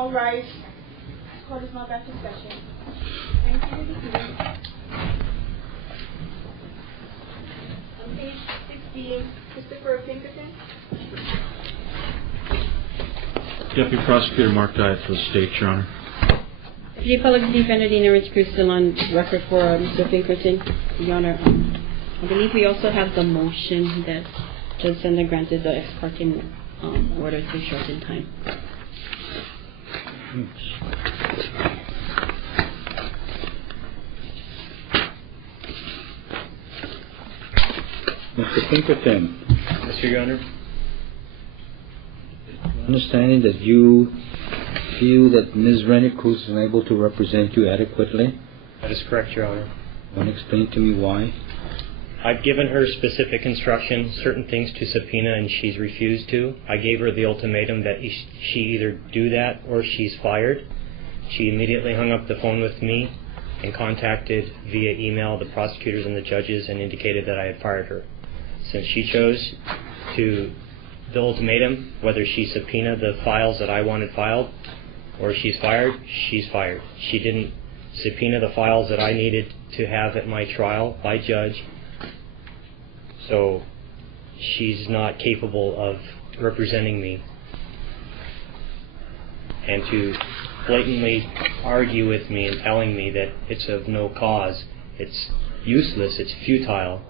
All rise. Court is now back in session. Thank you. On page 16, Christopher Pinkerton. Deputy Prosecutor Mark Guyot for the State, Your Honor. The Public Defender Dena Renti Cruz still on record for Mr. Pinkerton, Your Honor. I believe we also have the motion that Judge Sender granted the ex parte order to shorten time. Mr. Pinkerton. Yes, Your Honor. Understanding that you feel that Ms. Renti Cruz is unable to represent you adequately? That is correct, Your Honor. Want to explain to me why? I've given her specific instructions, certain things to subpoena, and she's refused to. I gave her the ultimatum that she either do that or she's fired. She immediately hung up the phone with me and contacted via email the prosecutors and the judges and indicated that I had fired her. Since she chose to the ultimatum, whether she subpoena the files that I wanted filed or she's fired, she's fired. She didn't subpoena the files that I needed to have at my trial by judge, so she's not capable of representing me. And to blatantly argue with me and telling me that it's of no cause, it's useless, it's futile,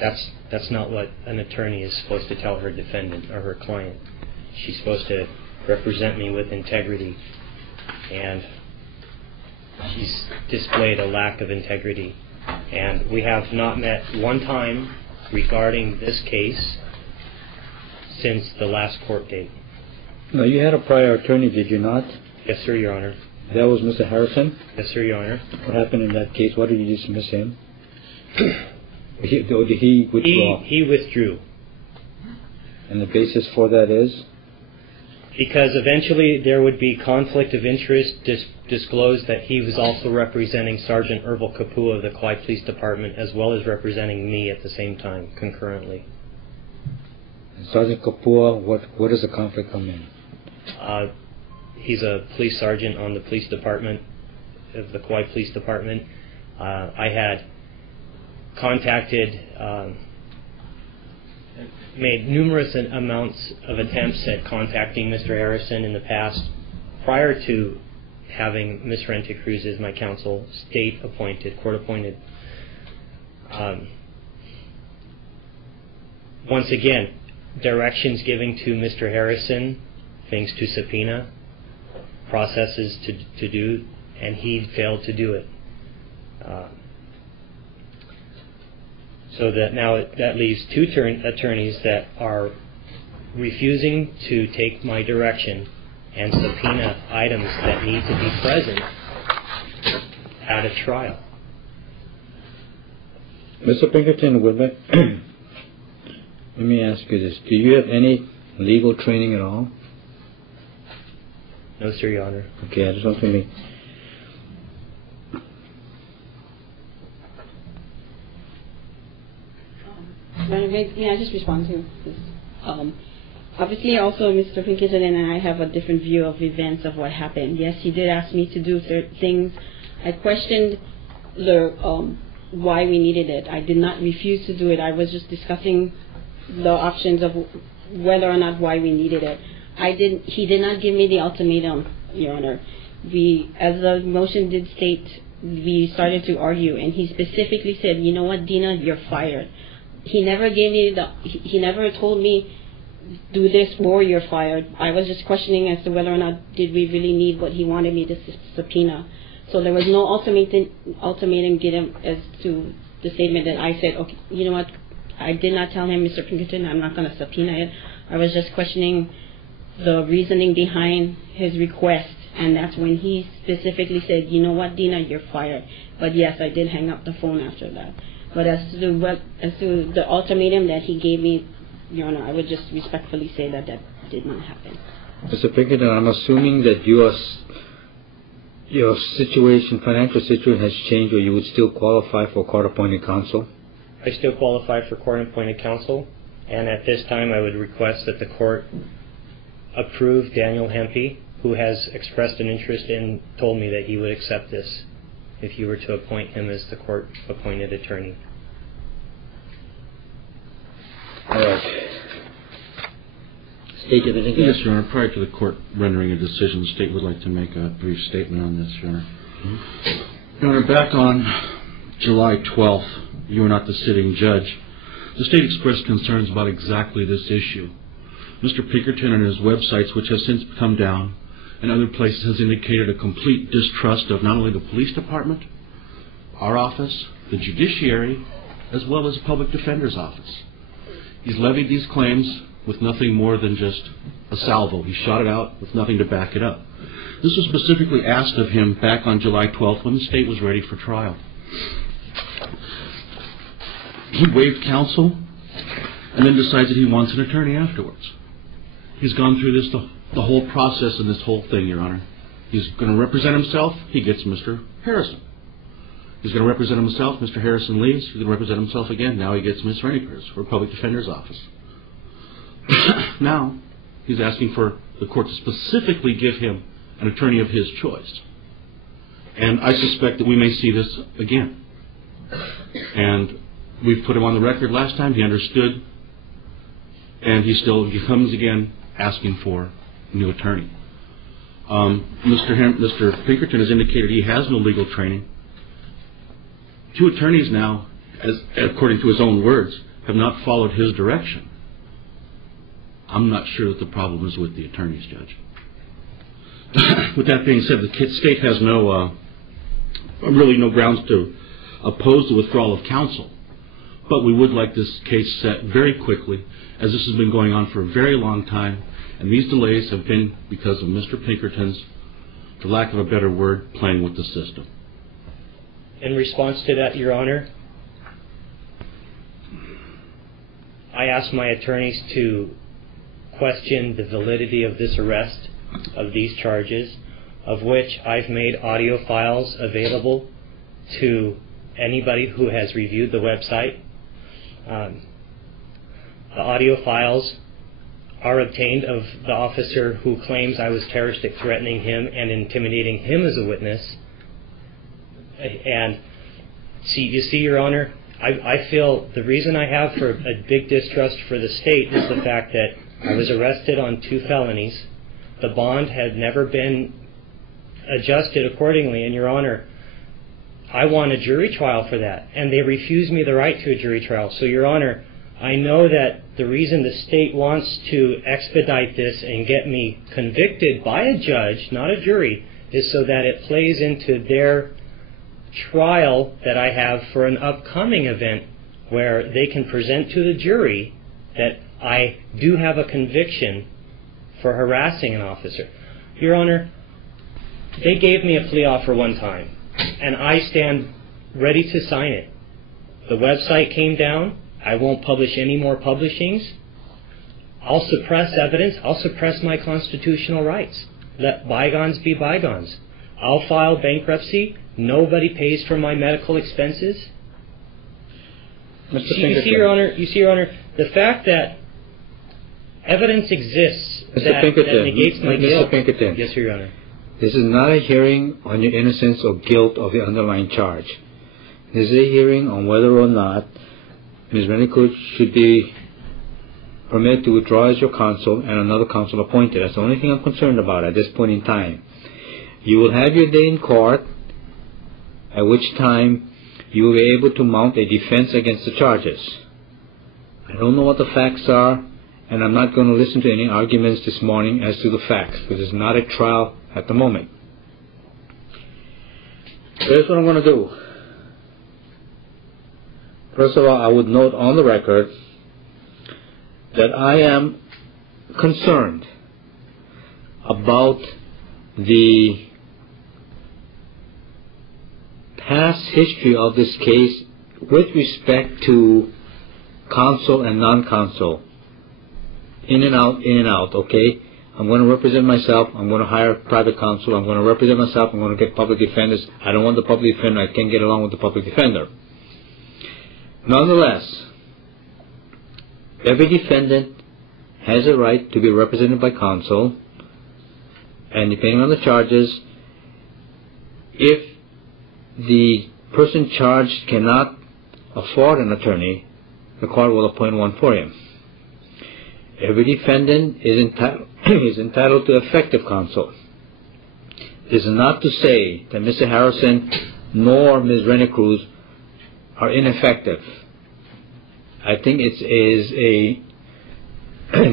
that's not what an attorney is supposed to tell her defendant or her client. She's supposed to represent me with integrity, and she's displayed a lack of integrity. And we have not met one time regarding this case since the last court date. No, you had a prior attorney, did you not? Yes, sir, Your Honor. That was Mr. Harrison? Yes, sir, Your Honor. What happened in that case? Why did you dismiss him? Did he withdraw? He withdrew. And the basis for that is? Because eventually there would be conflict of interest disclosed that he was also representing Sergeant Erbil Kapua of the Kauai Police Department, as well as representing me at the same time, concurrently. And Sergeant Kapua, where does the conflict come in? He's a police sergeant on the police department of the Kauai Police Department. I had contacted, made numerous amounts of attempts at contacting Mr. Harrison in the past, prior to having Ms. Renti Cruz as my counsel, state appointed, court appointed. Once again, directions given to Mr. Harrison, things to subpoena, processes to do, and he failed to do it. So that now that leaves two attorneys that are refusing to take my direction and subpoena items that need to be present at a trial. Mr. Pinkerton, let me ask you this. Do you have any legal training at all? No, sir, Your Honor. Okay, I just want to make... May I just respond to this? Obviously, also, Mr. Pinkerton and I have a different view of events of what happened. Yes, he did ask me to do certain things. I questioned the why we needed it. I did not refuse to do it. I was just discussing the options of whether or not why we needed it. He did not give me the ultimatum, Your Honor. As the motion did state, we started to argue, and he specifically said, "You know what, Dena, you're fired." He never gave me he never told me, do this or you're fired. I was just questioning as to whether or not did we really need what he wanted me to subpoena. So there was no ultimatum given as to the statement that I said, okay, you know what, I did not tell him, Mr. Pinkerton, I'm not going to subpoena it. I was just questioning the reasoning behind his request, and that's when he specifically said, you know what, Dena, you're fired. But yes, I did hang up the phone after that. But as to the ultimatum that he gave me, Your Honor, I would just respectfully say that did not happen. Mr. Pinkerton, I'm assuming that your financial situation has changed, or you would still qualify for court-appointed counsel? I still qualify for court-appointed counsel, and at this time I would request that the court approve Daniel Hempey, who has expressed an interest and told me that he would accept this if you were to appoint him as the court-appointed attorney. All right. State, you have anything Yes, else? Your Honor. Prior to the court rendering a decision, the state would like to make a brief statement on this, Your Honor. Your Honor, back on July 12th, you were not the sitting judge. The state expressed concerns about exactly this issue. Mr. Pinkerton on his websites, which has since come down, and other places, has indicated a complete distrust of not only the police department, our office, the judiciary, as well as the public defender's office. He's levied these claims with nothing more than just a salvo. He shot it out with nothing to back it up. This was specifically asked of him back on July 12th when the state was ready for trial. He waived counsel and then decides that he wants an attorney afterwards. He's gone through this, the whole process and this whole thing, Your Honor. He's going to represent himself. He gets Mr. Harrison. He's going to represent himself. Mr. Harrison leaves. He's going to represent himself again. Now he gets Ms. Renti Cruz for public defender's office. Now he's asking for the court to specifically give him an attorney of his choice. And I suspect that we may see this again. And we've put him on the record last time. He understood. And he comes again asking for a new attorney. Mr. Pinkerton has indicated he has no legal training. 2 attorneys now, according to his own words, have not followed his direction. I'm not sure that the problem is with the attorneys, Judge. With that being said, the state has really no grounds to oppose the withdrawal of counsel. But we would like this case set very quickly, as this has been going on for a very long time, and these delays have been because of Mr. Pinkerton's, for lack of a better word, playing with the system. In response to that, Your Honor, I asked my attorneys to question the validity of this arrest, of these charges, of which I've made audio files available to anybody who has reviewed the website. The audio files are obtained of the officer who claims I was terroristic threatening him and intimidating him as a witness. And you see, Your Honor, I feel the reason I have for a big distrust for the state is the fact that I was arrested on 2 felonies. The bond had never been adjusted accordingly, and Your Honor, I want a jury trial for that, and they refused me the right to a jury trial. So, Your Honor, I know that the reason the state wants to expedite this and get me convicted by a judge, not a jury, is so that it plays into their trial that I have for an upcoming event where they can present to the jury that I do have a conviction for harassing an officer. Your Honor, they gave me a plea offer one time, and I stand ready to sign it. The website came down. I won't publish any more publishings. I'll suppress evidence. I'll suppress my constitutional rights. Let bygones be bygones. I'll file bankruptcy. Nobody pays for my medical expenses. You see, Your Honor, the fact that evidence exists that negates my guilt. Mr. Pinkerton. Yes, Your Honor. This is not a hearing on your innocence or guilt of the underlying charge. This is a hearing on whether or not Ms. Renti Cruz should be permitted to withdraw as your counsel and another counsel appointed. That's the only thing I'm concerned about at this point in time. You will have your day in court, at which time you will be able to mount a defense against the charges. I don't know what the facts are, and I'm not going to listen to any arguments this morning as to the facts, because it's not a trial at the moment. Here's what I'm going to do. First of all, I would note on the record that I am concerned about the past history of this case with respect to counsel and non-counsel. In and out, okay? I'm going to represent myself. I'm going to hire private counsel. I'm going to represent myself. I'm going to get public defenders. I don't want the public defender. I can't get along with the public defender. Nonetheless, every defendant has a right to be represented by counsel, and depending on the charges, if the person charged cannot afford an attorney, the court will appoint one for him. Every defendant is entitled to effective counsel. This is not to say that Mr. Harrison nor Ms. Renti Cruz are ineffective. I think it is a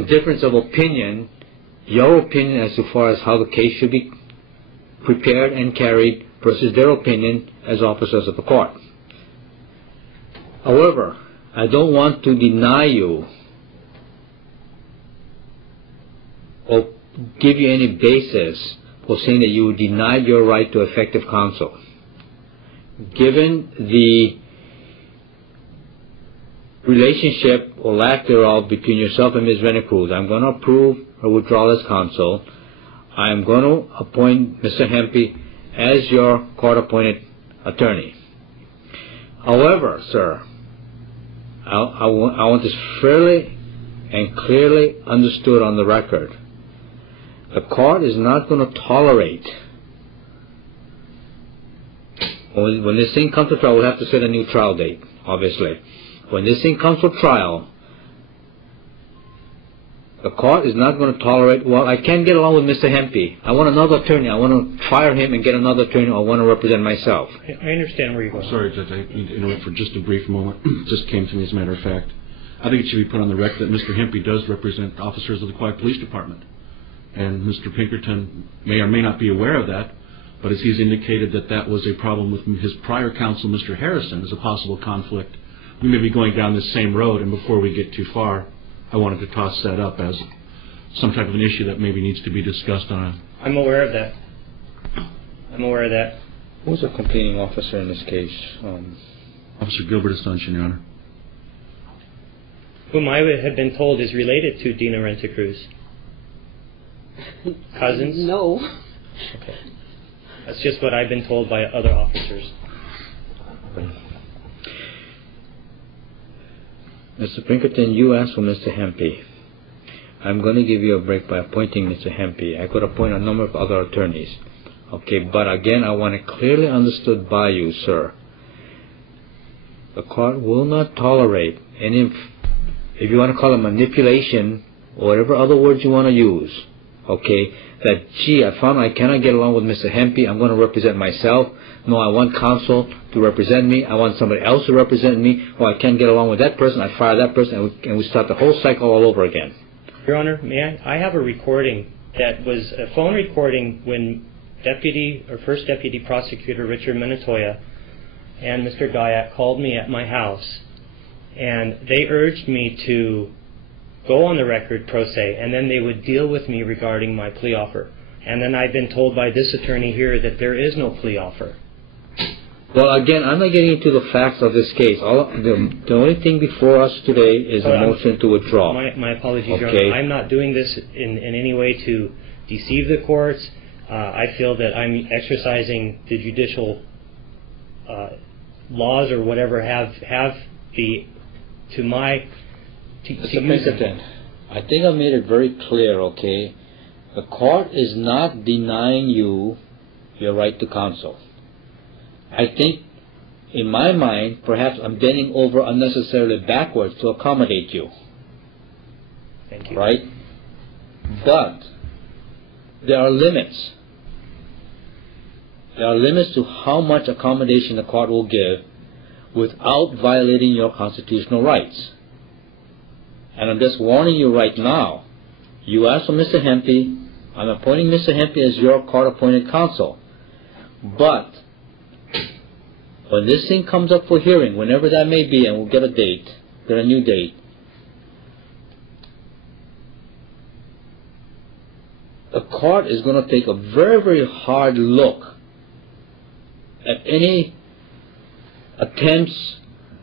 difference of opinion, your opinion as far as how the case should be prepared and carried versus their opinion as officers of the court. However, I don't want to deny you or give you any basis for saying that you denied your right to effective counsel. Given the relationship or lack thereof between yourself and Ms. Renti Cruz, I'm going to approve her withdrawal as counsel. I'm going to appoint Mr. Hempey as your court-appointed attorney. However, sir, I want this fairly and clearly understood on the record. The court is not going to tolerate, when this thing comes to trial, we'll have to set a new trial date, obviously. When this thing comes to trial, the court is not going to tolerate, well, I can't get along with Mr. Hempey. I want another attorney. I want to fire him and get another attorney. I want to represent myself. I understand where you're going. Sorry, Judge, I need to interrupt for just a brief moment. It just came to me as a matter of fact. I think it should be put on the record that Mr. Hempey does represent officers of the Guyot Police Department. And Mr. Pinkerton may or may not be aware of that, but as he's indicated that that was a problem with his prior counsel, Mr. Harrison, as a possible conflict, we may be going down this same road, and before we get too far, I wanted to toss that up as some type of an issue that maybe needs to be discussed on a... I'm aware of that. I'm aware of that. Who's the complaining officer in this case? Officer Gilbert Assumption, Your Honor. Whom I have been told is related to Dena Renti Cruz. Cousins? No. Okay. That's just what I've been told by other officers. Mr. Pinkerton, you asked for Mr. Hempey. I'm going to give you a break by appointing Mr. Hempey. I could appoint a number of other attorneys. Okay, but again, I want it clearly understood by you, sir. The court will not tolerate any, if you want to call it manipulation, or whatever other words you want to use, okay, that, gee, I found I cannot get along with Mr. Hempey, I'm going to represent myself. No, I want counsel to represent me. I want somebody else to represent me. Or I can't get along with that person, I fire that person, and we start the whole cycle all over again. Your Honor, may I have a recording that was a phone recording when First Deputy Prosecutor Richard Manitoya and Mr. Guyot called me at my house, and they urged me to go on the record pro se, and then they would deal with me regarding my plea offer. And then I've been told by this attorney here that there is no plea offer. Well, again, I'm not getting into the facts of this case. The only thing before us today is a motion to withdraw. My apologies, okay. Your Honor. I'm not doing this in any way to deceive the courts. I feel that I'm exercising the judicial laws or whatever to my... Mr. Pinkerton, I think I made it very clear, okay? The court is not denying you your right to counsel. I think, in my mind, perhaps I'm bending over unnecessarily backwards to accommodate you. Thank you. Right? But there are limits. There are limits to how much accommodation the court will give without violating your constitutional rights. And I'm just warning you right now. You asked for Mr. Hempey. I'm appointing Mr. Hempey as your court-appointed counsel. But when this thing comes up for hearing, whenever that may be, and we'll get a new date, the court is going to take a very, very hard look at any attempts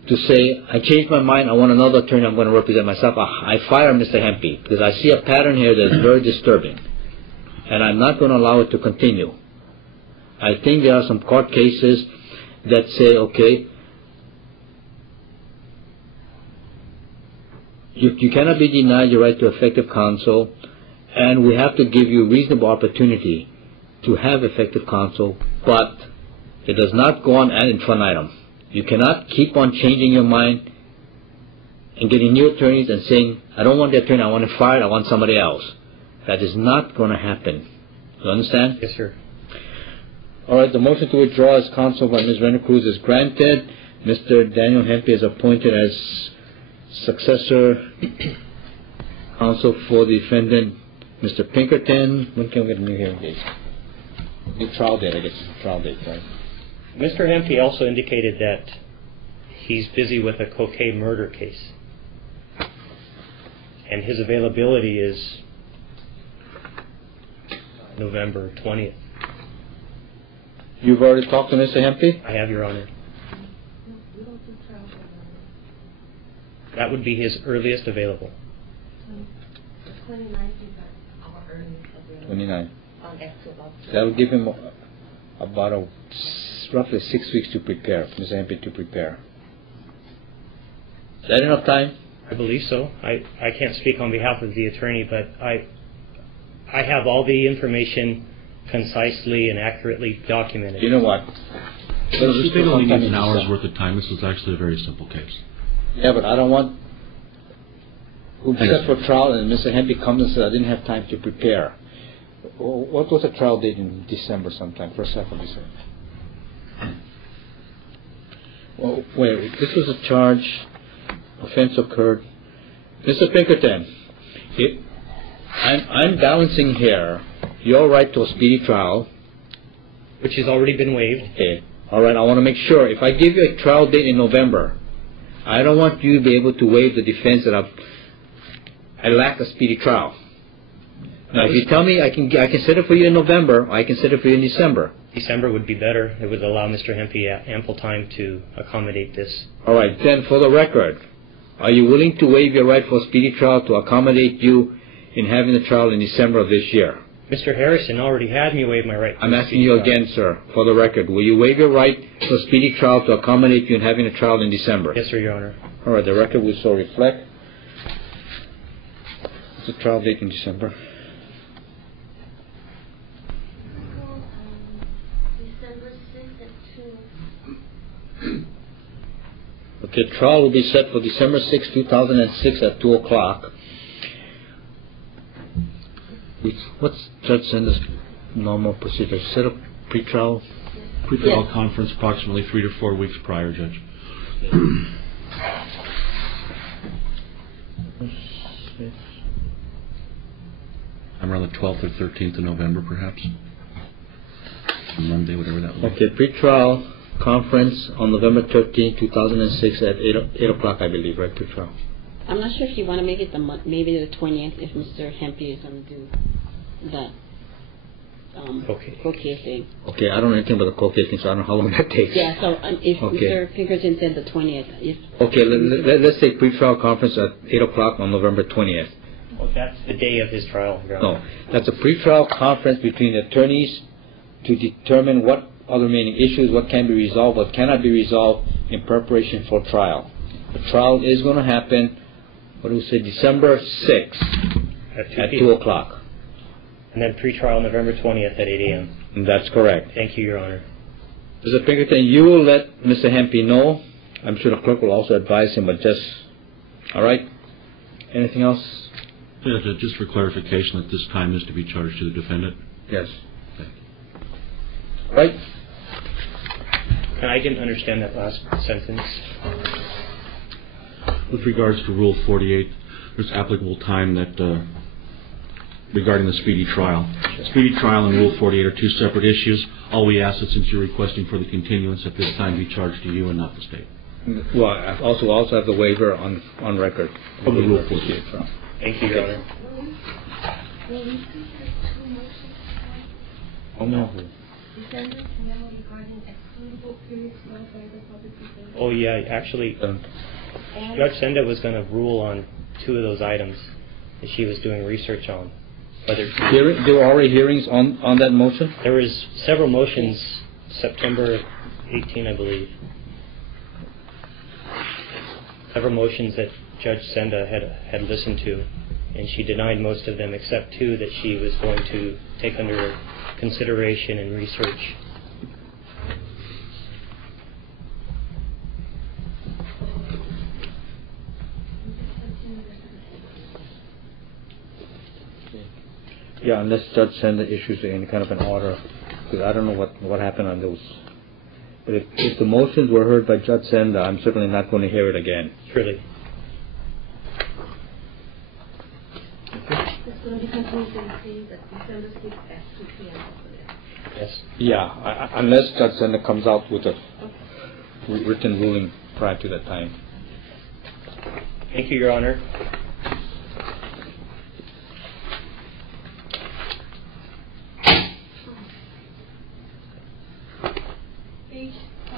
to say, I changed my mind, I want another attorney, I'm going to represent myself. I fire Mr. Hempey because I see a pattern here that is very disturbing. And I'm not going to allow it to continue. I think there are some court cases that say, okay, You cannot be denied your right to effective counsel, and we have to give you reasonable opportunity to have effective counsel, but it does not go on ad infinitum. You cannot keep on changing your mind and getting new attorneys and saying, I don't want the attorney, I want him fired, I want somebody else. That is not going to happen. You understand? Yes, sir. All right, the motion to withdraw as counsel by Ms. Renti Cruz is granted. Mr. Daniel Hempey is appointed as successor counsel for the defendant, Mr. Pinkerton. When can we get a new hearing date? New trial date, I guess. Trial date, right? Mr. Hempey also indicated that he's busy with a cocaine murder case, and his availability is November 20th. You've already talked to Mr. Hempey? I have, Your Honor. That would be his earliest available. 29. That will give him about roughly 6 weeks to prepare, Mr. Hempey to prepare. Is that enough time? I believe so. I can't speak on behalf of the attorney, but I have all the information concisely and accurately documented. You know what? So the state only needs an hour's worth of time. This is actually a very simple case. Yeah, but I don't want... We'll set for trial and Mr. Hempey comes and says, I didn't have time to prepare. What was the trial date in December sometime? First half of December. Well, wait, this was a charge. Offense occurred. Mr. Pinkerton, I'm balancing here your right to a speedy trial, which has already been waived. Okay. All right, I want to make sure. If I give you a trial date in November, I don't want you to be able to waive the defense that I lack a speedy trial. Now, if you tell me I can set it for you in November, I can set it for you in December. December would be better. It would allow Mr. Hempey ample time to accommodate this. All right, then for the record, are you willing to waive your right for a speedy trial to accommodate you in having the trial in December of this year? Mr. Harrison already had me waive my right. I'm asking you again, sir, for the record. Will you waive your right for a speedy trial to accommodate you in having a trial in December? Yes, sir, Your Honor. All right, the record will so reflect. What's the trial date in December? December 6th at 2. Okay, trial will be set for December 6, 2006 at 2 o'clock. What's Judge Senda's normal procedure? Set up pre-trial? Pre-trial conference approximately 3 to 4 weeks prior, Judge. I'm around the 12th or 13th of November, perhaps. Monday, whatever that was. Okay, pre-trial conference on November 13, 2006 at 8 o'clock, I believe, right? Pre-trial. I'm not sure if you want to make it maybe the 20th if Mr. Hempey is going to do that cocaine thing. Okay, I don't know anything about the cocaine thing, so I don't know how long that takes. Yeah, so if Mr. Pinkerton said the 20th. Okay, let's say pre-trial conference at 8 o'clock on November 20th. Well, that's the day of his trial, Your Honor. No, that's a pre-trial conference between the attorneys to determine what are the remaining issues, what can be resolved, what cannot be resolved in preparation for trial. The trial is going to happen, what do we say, December 6th at 2 o'clock. And then pre-trial November 20th at 8 a.m. That's correct. Thank you, Your Honor. Mr. Pinkerton, you will let Mr. Hempey know. I'm sure the clerk will also advise him, but just, all right? Anything else? Yeah, just for clarification, that this time is to be charged to the defendant? Yes. Okay. All right. I didn't understand that last sentence. With regards to Rule 48, there's applicable time that regarding the speedy trial. Speedy trial and Rule 48 are two separate issues. All we ask that since you're requesting for the continuance at this time be charged to you and not the state. Well, I also have the waiver on record Of the Rule 48 trial. Thank you, Your Honor. Oh, no. Oh, yeah, actually, Judge Senda was going to rule on 2 of those items that she was doing research on. Whether There were already hearings on that motion? there was several motions, September 18, I believe. Several motions that Judge Senda had listened to, and she denied most of them except two that she was going to take under consideration and research. Yeah, unless Judge Senda issues any kind of an order, because I don't know what happened on those. But if the motions were heard by Judge Senda, I'm certainly not going to hear it again. Really. It's going to be conclusive and see that December 6th at 2 p.m. Yes. Yeah, unless Judge Senda comes out with a written ruling prior to that time. Thank you, Your Honor.